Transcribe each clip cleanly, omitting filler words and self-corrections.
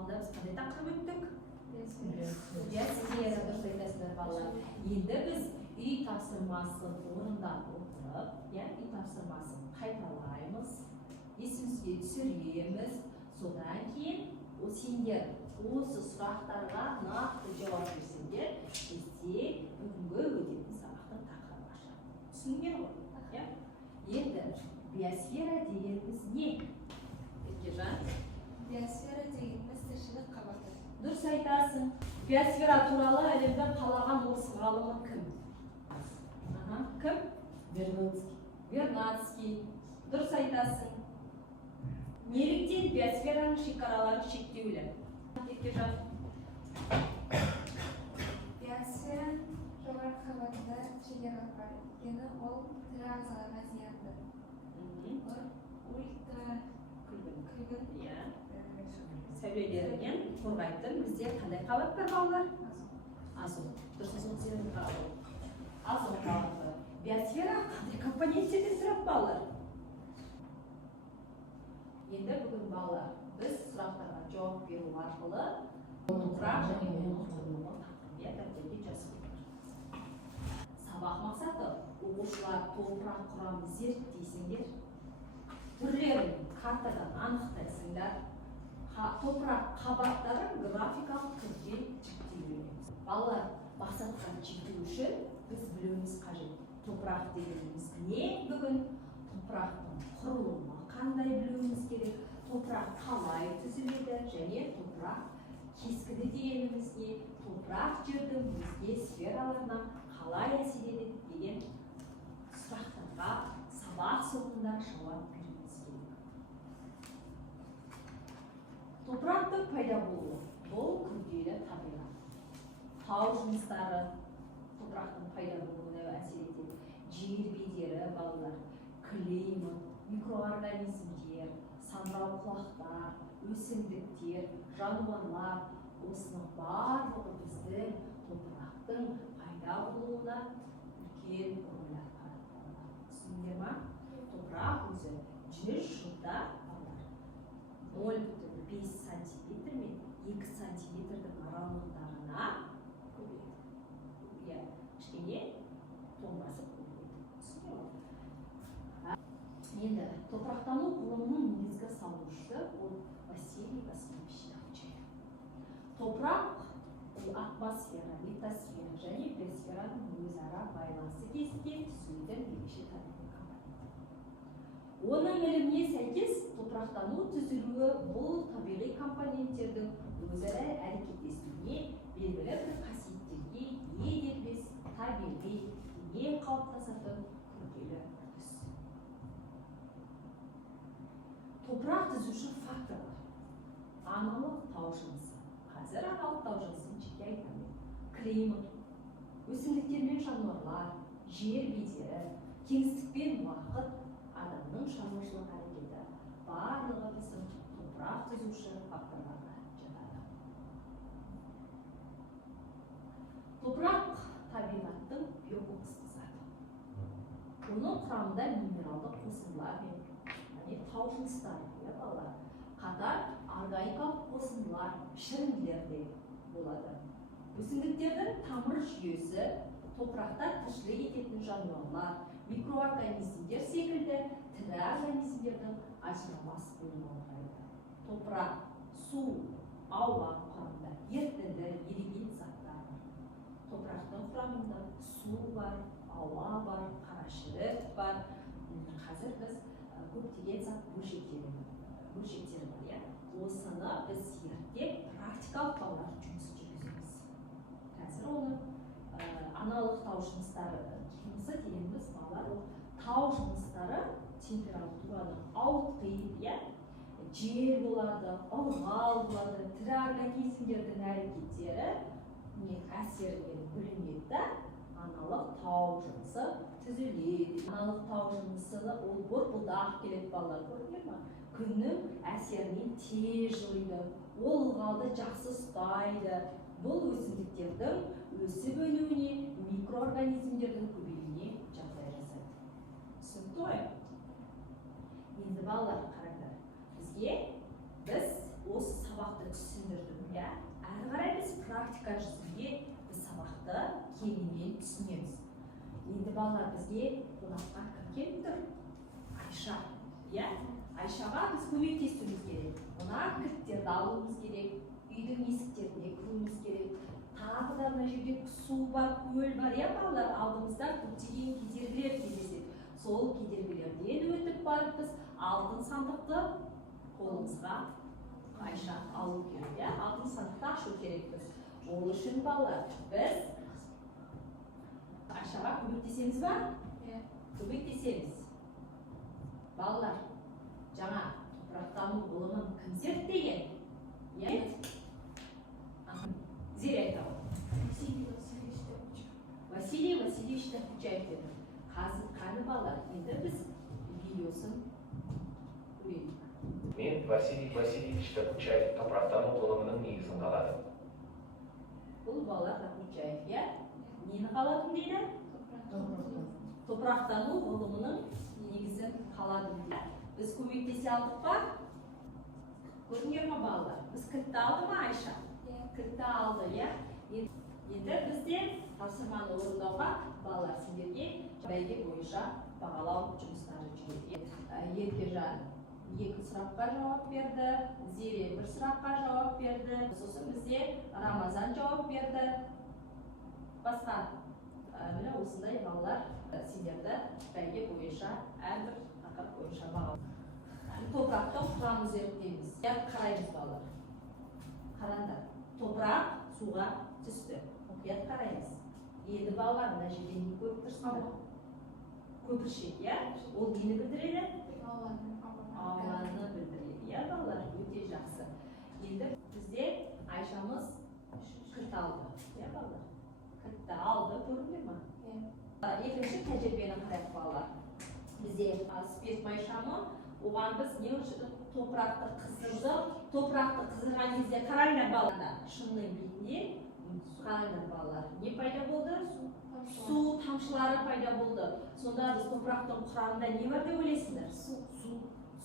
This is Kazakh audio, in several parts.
алдында біз қандай тақырып өттік? Биосфера, дұрыс айтасыздар балалар. Енді біз үй тапсырмасын орындап отырып, үй тапсырмасын қайталаймыз, есімізге түсіреміз. Содан кейін сендер осы сұрақтарға нақты жауап берсеңдер, бізде бүгінгі өтетін сабақтың тақырыбы ашылады. Түсіндіңдер ғой? Енді биосфера дегеніміз не? Еркежан? Биосфера дегеніміз тіршілік қабаты. Дұрыс айтасың. Биосфера туралы әлемді қалаған орыс ғалымы кім? Кім? Вернадский. Дұрыс айтасың. Неліктен биосфераның шекаралары шектеулі? Еркежан? Биосфера жоғары қабатында шекара бар. Өйткені ол тірі ағзаларға зиянды. Ультра күлгін сәулелерінен қорғайтын бізде қандай қабат бар балалар? Азот. Дұрыс азот қабаты. Биосфера қандай компоненттерден тұрады балалар? Енді бүгін балалар біз сұрақтарға жауап беру арқылы топырақ және оның құрылымы тақырыбын дәптерге жазып отырмыз. Сабақ мақсаты оқушылар топырақ құрамын зерттейсіңдер, түрлерін картадан анықтайсыңдар, топырақ қабаттарын графикалық түрде жіктей үйренеміз. Балалар мақсатқа жету үшін біз білуіміз қажет. Топырақ дегеніміз не бүгін? Топырақтың құрылымы қандай білуіміз керек? Топырақ қалай түзіледі және топырақ кескіні дегеніміз не? Топырақ жердің өзге сфераларына қалай әсер етеді деген сұрақтарға сабақ соңында жауап беруіміз керек. Топырақтың пайда болуы бұл күрделі табиғат. Тау жыныстары топырақтың пайда болуына әсер етеді. Жер бедері балалар, климат, микроорганизмдер, саңырауқұлақтар, өсімдіктер, жануарлар, осының барлығы біздің топырақтың пайда болуына үлкен рөл атқарады. Түсіндіңдер ме? Топырақ өзі 100 жылда 0,5 сантиметр мен 2 сантиметрдің аралығындарына кішкене тоңбасып көбейеді. Енді топырақтану ғылымының негізгі салушысы ол Василий Васильевич Давыдов. Топырақ атмосфера, литосфера және биосфераның өзара байланысы кезінде түзілген ерекше табиғи компонент. Оның іліміне сәйкес топырақтану түзілуі бұл табиғи компоненттердің өзара әрекеттесуіне белгілі бір қасиеттерге ие дербес табиғи не қалыптасатын күрделі үрдіс. Топырақ түзуші факторлар. Аналық тау жынысы. Қазір аналық тау жынысын жеке айтамын. Климат, өсімдіктер мен жануарлар, жер бедері, кеңістік пен уақыт, адамның шаруашылық әрекеті барлығы біздің топырақ түзуші факторларға жатады. Топырақ табиғаттың биоқоқысты заты. Оның құрамында минералдық қосындылар мен тау жыныстары қатар органикалық қосындылар, шірінділер де болады. Өсімдіктердің тамыр жүйесі, топырақта тіршілік ететін жануарлар, микроорганизмдер секілді тірі организмдердің ажырамас бөлігі құрайды. Топырақ, су, ауа құрамында ерітінді, еріген заттар бар. Топырақтың құрамында су бар, ауа бар, қарашірік бар. Қазір біз көптеген зат бөлшектері бар. Осыны біз зерттеп практикалық балалар жұмыс жүргіземіз. Қазір оны аналық тау жыныстары жұмысы дегеніміз балалар тау жыныстары температураның ауытқиы, жел болады, ылғал болады, тірі организмдердің әрекеттері әсерінен бөлінеді, аналық тау жынысы түзіледі. Аналық тау жынысыны ол борпылдақ келеді балалар, көрдіңдер ме? Күннің әсерінен тез жылиды, ол ылғалды жақсы ұстайды. Бұл өсімдіктердің өсіп өнуіне, микроорганизмдердің көбеюіне жағдай жасайды. Түсінікті ғой? Енді балалар қараңдар. Біз осы сабақты түсіндіріп балалар бізге қонаққа кім келіп тұр? Айша. Иә? Айшаға біз көмектесуіміз керек. Мына кілттерді алуымыз керек. Үйдің есіктеріне кіруіміз керек. Тағы да мына жерде су бар, көл бар, иә балалар, алдымызда көптеген кедергілер кездеседі. Сол кедергілерден өтіп барып біз алтын сандықты қолымызға Айша алу керек, иә? Алтын сандықты ашу керекпіз. Ол үшін балалар біз Айшаға көмектесеміз ба? Көмектесеміз. Балалар, жаңа топырақтану ғылымын кім зерттеген? Иә? Зере айтамын. Василий Васильевич Докучаев деді. Қаны балалар, енді біз видеосын көрейік. Мен Василий Васильевич Докучаев топырақтану ғылымының негізін қаладым. Бұл балалар Докучаев, иә? Нені қаладым дейді? Топырақтану ғылымының негізін қаладым дейді. Біз көмектесе алдық па? Көріңдер ме балалар? Біз кілтті алды ма Айша? Кілтті алды, иә? Енді бізде тапсырманы орындауға балалар сендерге бәйге бойынша бағалау жұмыстары жүреді. Еркежан 2 сұраққа жауап берді, Зере 1 сұраққа жауап берді, сосын бізде Рамазан жауап берді. Басқа міне осындай балалар сендерді бәйге бойынша әрбір тақырып бойынша бағалау. Топырақтың құрамын зерттейміз. Қараймыз балалар. Қараңдар. Топырақ суға түсті. Мұқият қараймыз. Енді балалар мына жерде не көріп тұрсыңдар? Көпіршек, иә? Ол нені білдіреді? Ауаны білдіреді. Иә, балалар, өте жақсы. Енді бізде Айшамыз кілт алды. Иә, балалар? Кілтті алды, көріңдер ме? Екінші тәжірибені қарайық балалар. Бізде спирт майшамы, оған біз не үшін топырақты қыздырдық. Топырақты қыздырған кезде қараңдар балалар. Шынның бетінде қараңдар балалар. Не пайда болды? Су тамшылары пайда болды. Сонда біз топырақтың құрамында не бар деп ойлайсыңдар?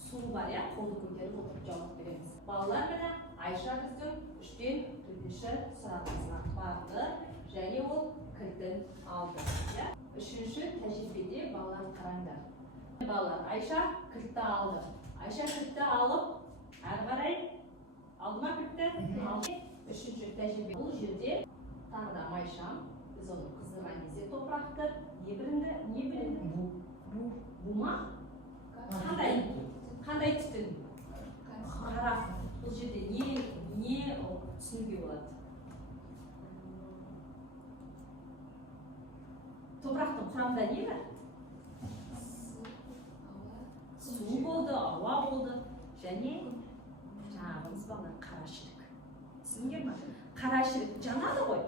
Су бар, иә? Қолды көтеріп отырып жауап береміз. Балалар міне Айша біздің 3-тен 4-ші сұрағымызға барды және ол кілтін алды. Үшінші тәжірибеде балалар қараңдар. Балалар, Айша кілтті алды. Айша кілтті алып, әрі қарай алды ма кілтті? Алды. Үшінші тәжірибе. Бұл жерде тағы да Айшам, біз оны қыздырған кезде топырақты не білінді? Бу ма? Қандай түтін? Қара. Бұл жерде не түсінуге болады? Топырақтың құрамында не бар? Су болды, ауа болды, және жаңағымыз балалар қара шірік. Түсіндіңдер ме? Қара шірік жанады ғой?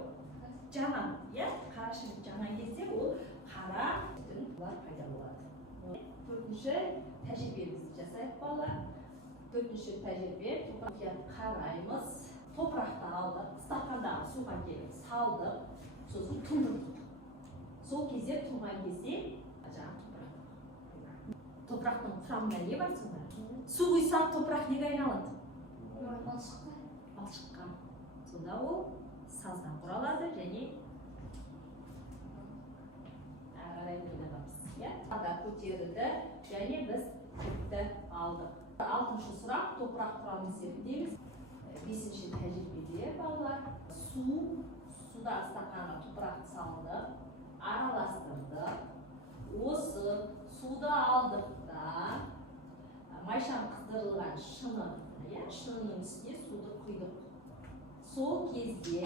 Жанады, иә? Қара шірік жанған кезде ол қара түтін пайда болады. Төртінші тәжірибемізді жасайық балалар. Төртінші тәжірибе, мұқият қараймыз. Топырақты алдық, стақандағы суға келіп салдық, сосын тұндырдық. Сол кезде тұнған кезде топырақтың құрамында не бар сонда? Су құйсақ топырақ неге айналады? Балшыққа. Сонда ол саздан құралады және әрі қарай көтерілді және біз кілтті алдық. 6-шы сұрақ топырақ құрамын зерттейміз. 5-ші тәжірибеде балалар суда стақанға топырақты салды, араластырды. Осы суды алдық да майшам қыздырылған шынының үстіне суды құйдық. Сол кезде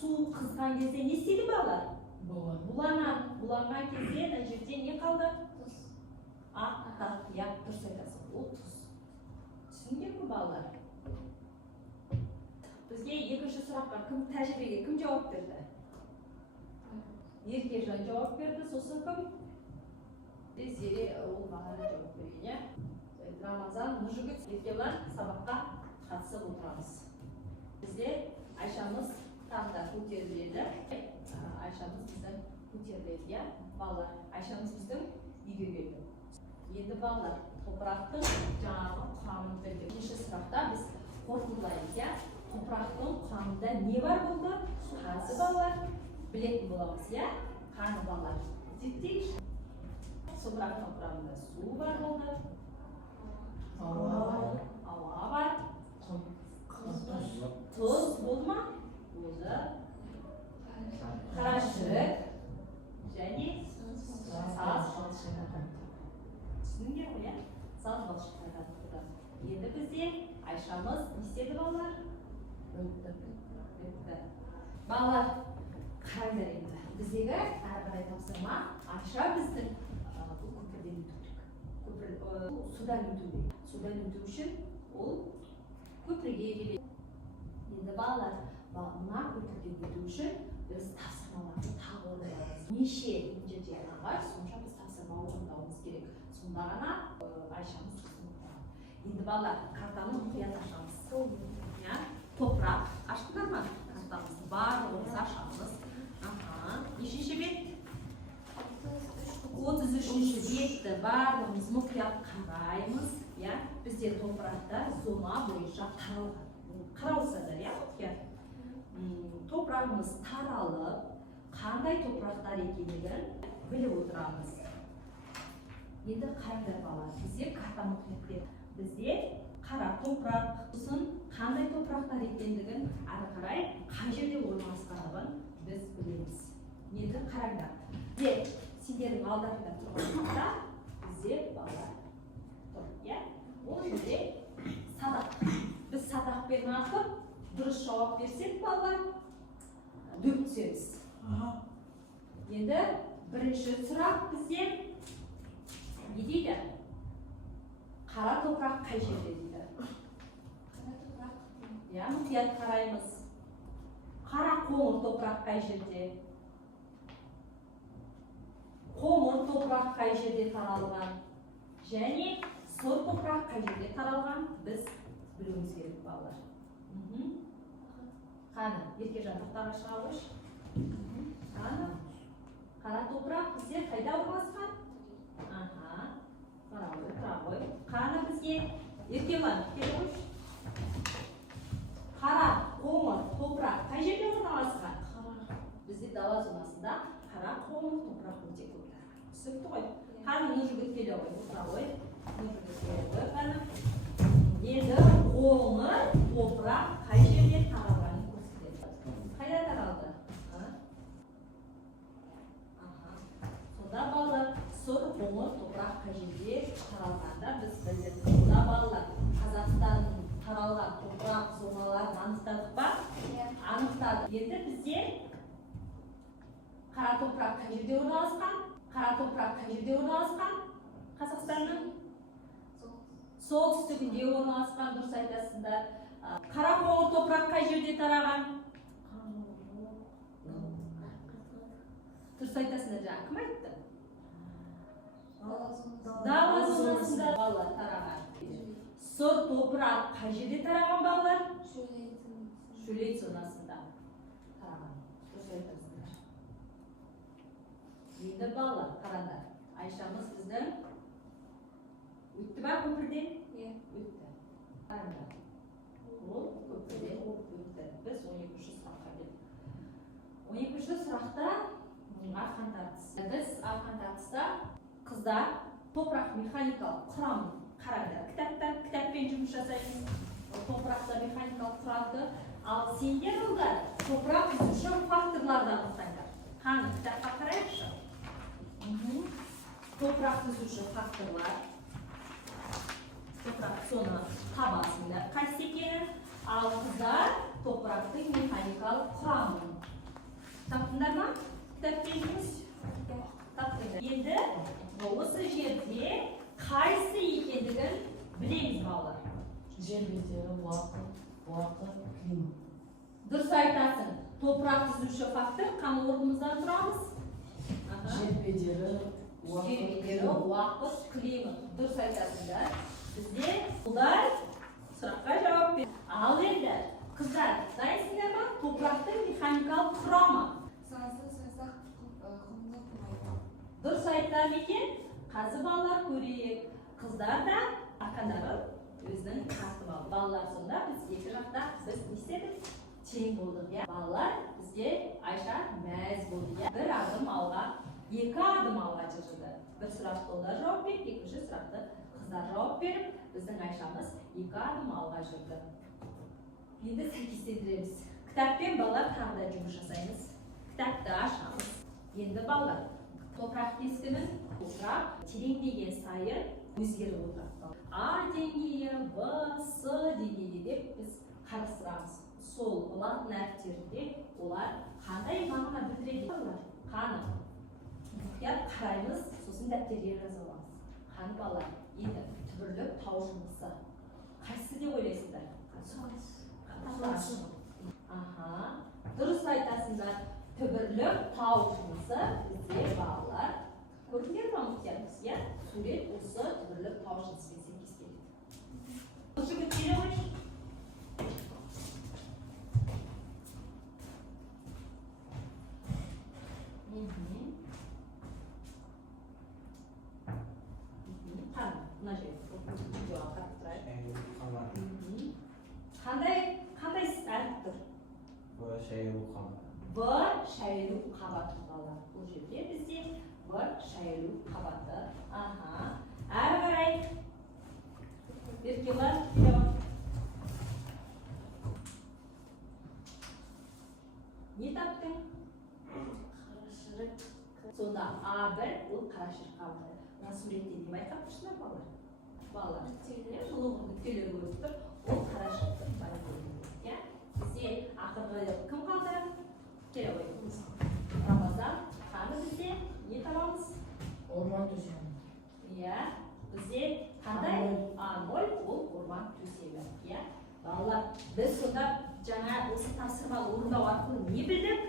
су қызған кезде не істеді балалар? Буланады. Буланған кезде мына жерде не қалды? Ақ, дұрыс айтасың, ол тұз. Түсіндіңдер ме балалар? Бізге 2-ші сұраққа тәжірибеге кім жауап берді? Еркежан жауап берді, сосын кім? Зере ол маған жауап берген, иә? Рамазан, Нұржігіт, Еркелан сабаққа қатысып отырамыз. Бізде Айшамыз тағы да көтеріледі. Айшамыз біздің көтеріледі, иә? Балалар, Айшамыз біздің үйге келді. Енді балалар, топырақтың жаңағы құрамын білді. 2-ші сұрақта біз қорытындылаймыз, иә? Топырақтың құрамында не бар болды? Қазір балалар білетін боламыз, иә? Қаны балалар. зерттейікші. Топырақ топырағында су бар болды. Ауа бар. Тұз болды ма? Болды. Қарашық және саз. Түсініңдер ғой, саз балшықтардан тұрды. Енді бізде Айшамыз не істеді балалар? Өтті. Балалар, қараңдар енді. Біздегі әрбір тапсырма Айша біздің көпірден өту керек. Судан өту керек. Судан өту үшін ол көпірге келеді. Енді балалар, мына көпірден өту үшін біз тапсырмаларды тағы орындаймыз. Неше жерден бар, сонша біз тапсырма орындауымыз керек. Сонда ғана Айшамыз түсінікті. Енді балалар, картаны мұқият ашамыз. Топырақ аштыңдар ма? Картамызды барлығымыз ашамыз. Нешінші бет? 33-ші бетті барлығымыз мұқият қараймыз. Бізде топырақта зона бойынша таралған. Қараусыздар, мұқият. Топырағымыз таралып, қандай топырақтар екендігін біліп отырамыз. Енді қараңдар балалар, бізде карта мұқият бет. Бізде қара топырақ, сосын қандай топырақтар екендігін ары қарай қай жерде орналасқандығын біз білеміз. Енді қараңдар. Бізде сендердің алдарында тұрғанында бізде балалар тұр. Ол жерде садақ. Біз садақпен атып, дұрыс жауап берсек балалар, дөп түсеміз. Енді бірінші сұрақ бізде не дейді? Қара топырақ қай жерде дейді? Мұқият қараймыз. Қара қоңыр топырақ қай жерде? Қоңыр топырақ қай жерде таралған? Және сұр топырақ қай жерде таралған? Біз білуіміз керек балалар. Қаны, Еркежан тоқтарға шыға қойшы. Қаны, қара топырақ бізде қайда орналасқан? Қаны бізге Еркелан, келе қойшы. Қара, қоңыр, топырақ қай жерде орналасқан? Бізде дала зонасында қара, қоңыр, топырақ өте көп. Түсікті ғой. Қаны нұр-жігіт келе ғой. Енді қоңыр, топырақ қай жерде таралғанын көрсетеді. Қайда таралды? Сонда балалар, сұр, қоңыр, топырақ қай жерде таралғанда біз білдік. Сонда балалар, Қазақстанның таралған топырақ зоналарын анықтадық ба? Анықтады. Енді бізде қара топырақ қай жерде орналасқан? Қара топырақ қай жерде орналасқан? Қазақстанның солтүстігінде орналасқан, дұрыс айтасыңдар. Қара қоңыр топырақ қай жерде тараған? Дұрыс айтасыңдар, жаңа кім айтты? Дала зонасында балалар тараған. Сұр топырақ қай жерде тараған балалар? Шөлейт зонасында тараған. Дұрыс айтасыңдар. Енді балалар, қараңдар. Айшамыз біздің өтті ба көпірден? Өтті. Қараңдар. Ол көпірден өтті. Біз 12-ші сұраққа келдік. 12-ші сұрақта арқан тартысы. Біз арқан тартыста қыздар топырақ механикалық құрамын қараңдар. Кітаппен жұмыс жасаймыз. Топырақта механикалық құрамды. Ал сендер ұлдар топырақ түзуші факторларды анықтаңдар. Қаны кітапқа қарайықшы. Топырақ түзуші факторлар. Топырақ соны табасында қайсы екені. Ал қыздар топырақтың механикалық құрамын. Таптыңдар ма? Кітаппен жұмыс? Таптыңдар. Енді осы жерде қайсы екендігін білеміз балалар. Жер бедері, уақыт, климат. Дұрыс айтасың. Топырақ түзуші фактор қаны орнымыздан тұрамыз? Жер бедері, уақыт, климат. Дұрыс айтасыңдар. Бізде бұлар сұраққа жауап бер. Ал енді қыздар, дайынсыңдар ма? Топырақтың механикалық құрамы. Дұрыс айтам екен. Қазір балалар көрейік. Қыздар да ақандарын өзінің қасым алды. Балалар сонда біз екі жақта біз не істедік? Тең болдық. Балалар бізге Айша мәз болды. Бір адым алға екі адым алға жылжыды. Бір сұрақты олар жауап берді, екінші сұрақты қыздар жауап беріп, біздің Айшамыз екі адым алға жүрді. Енді сәйкестендіреміз. Кітаппен балалар тағы да жұмыс жасаймыз. Кітапты ашамыз. Енді балалар, топырақ кескінін топырақ тереңдеген сайын өзгеріп отырады. А деңгейі, Б, С деңгейі деп біз қарастырамыз. Сол латын әріптерінде олар қандай мағына білдіреді балалар? Қаны. Мұқият қараймыз, сосын дәптерге жазып аламыз. Қаны балалар, енді түбірлік тау жынысы. Қайсысы деп ойлайсыздар? Аха, дұрыс айтасыңдар. Түбірлік тау жынысы бізде балалар. Көрдіңдер ме мұқият бізге? Сурет осы түбірлік тау жыныспен сәйкес келеді. Жігіт келе қойшы. Мына жерде жауап қатып тұрайық. Қандай әріп тұр? Б шайылу қабаты. Б шайылу қабаты балалар. Бұл жерде бізде Б шайылу қабаты. Аха. Әрі қарай. Еркелер, не таптың? Қарашырық. Сонда А1 ол қарашырық қабаты. Мына суретте не байқап тұрсыңдар балалар? Балалар, жылы нүктелер көріп тұр. Ол қарашырық қабаты. Бізде ақырғы кім қалды? Келе қойыңыз. Рамазан, қаны бізде не табамыз? Орман төсемі. Иә, бізде қандай? А0 ол орман төсемі. Балалар, біз сонда жаңа осы тапсырманы орындау арқылы не білдік?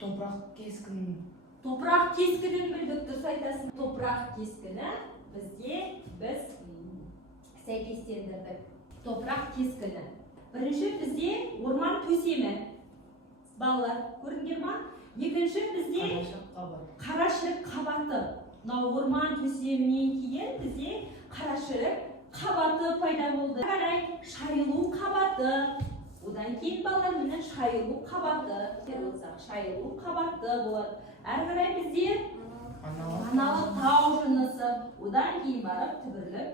Топырақ кескінін. Топырақ кескінін білдік, дұрыс айтасың. Топырақ кескіні бізде біз сәйкестендірдік. Топырақ кескіні. Бірінші бізде орман төсемі. Балалар, көрдіңдер ма? Екінші бізде қарашырық қабаты. Мынау орман төсемінен кейін бізде қарашырық қабаты пайда болды. Қарай, шайылу қабаты. Одан кейін балалар менен шайылу қабаты. Шайылу қабаты болады. Әрі қарай бізде аналық тау жынысы. Одан кейін барып түбірлік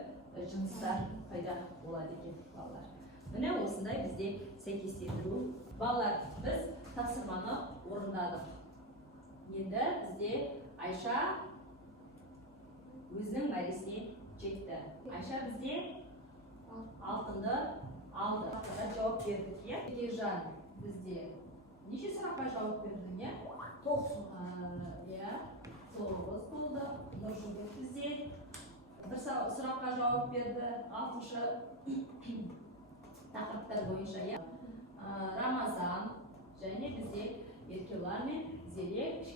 жыныстар пайда болады екен балалар. Міне осындай бізде сәйкестендіру. Балалар, біз тапсырманы орындадық. Енді бізде Айша өзінің мәресіне жетті. Айша бізде алтынды алды. Жауап бердік, иә? Ержан бізде неше сұраққа жауап бердің, иә? 9. Иә, 9 болды. Нұржігіт бізде бір сұраққа жауап берді. 6-шы тақырыптар бойынша, иә? Рамазан және бізде Еркелар мен Зерек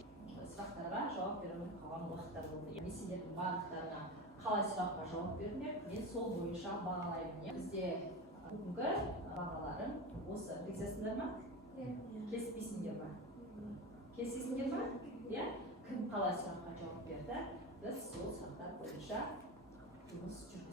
сұрақтарға жауап берумен қалған уақыттар болды. Мен сендердің барлықтарына қалай сұраққа жауап бердіңдер, мен сол бойынша бағалаймын. Бізде бүгінгі бағаларың осы. Келісесіңдер ма? Келіспейсіңдер ма? Келісесіңдер ма? Кім қалай сұраққа жауап берді? Біз сол сұрақтар бойынша жұмыс жүргіземіз.